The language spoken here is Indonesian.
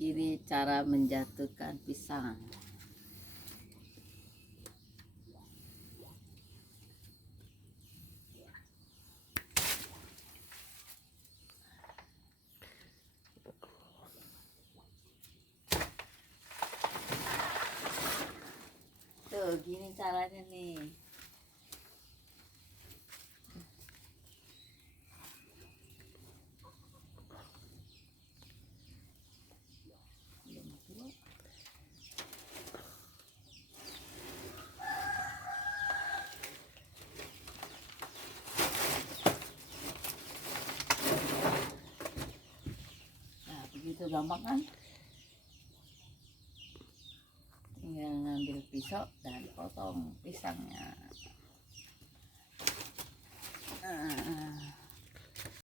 kiri cara menjatuhkan pisang. Tuh gini caranya nih. Nah, begitu gampang kan? Tinggal ngambil pisau dan potong pisangnya.